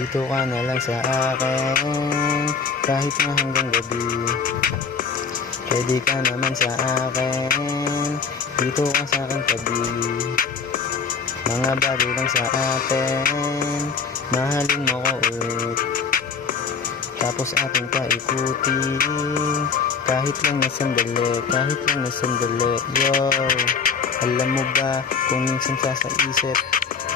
Dito ka na lang sa akin, kahit na hanggang gabi. Pwede ka naman sa akin, dito ka sa aking tabi. Mga bagay lang sa atin, mahalin mo ko ulit. Tapos ating paikutin, kahit lang na sandali, kahit lang na sandali. Yo, alam mo ba kung minsan sa isip,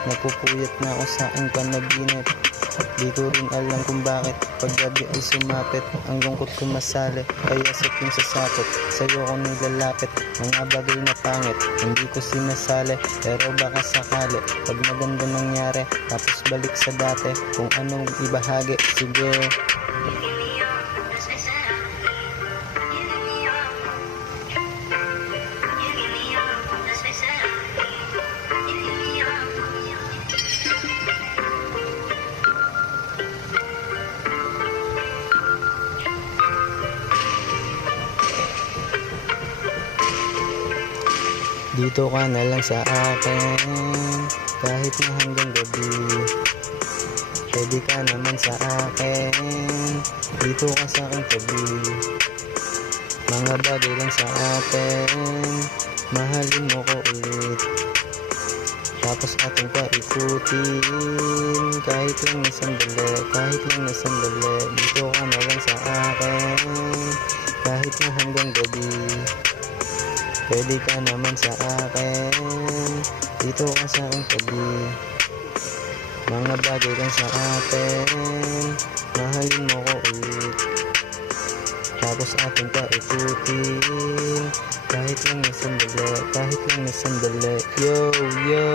napupuyat na ako sa aking panaginip. Di ko rin alam kung bakit paggabi ay sumapit, ang lungkot ko masali, kaya sa tuwing sasapit sa'yo ko nilalapit. Mga bagay na pangit, hindi ko sinasali, pero baka sakali pag maganda nangyari, tapos balik sa dati kung anong ibahagi. Sige, dito ka na lang sa akin, kahit na hanggang gabi. Pwede ka naman sa akin, dito ka sa aking tabi. Mga bagay lang sa atin, mahalin mo ko ulit. Tapos ating paikutin, kahit lang na sandali, kahit lang na sandali. Dito ka na lang sa akin, kahit na hanggang gabi. Pwede ka naman sa akin, dito ka sa aking tabi. Mga bagay lang sa atin, mahalin mo ko ulit. Tapos ating paikutin, kahit lang na sandali, kahit lang na sandali. Yo, yo.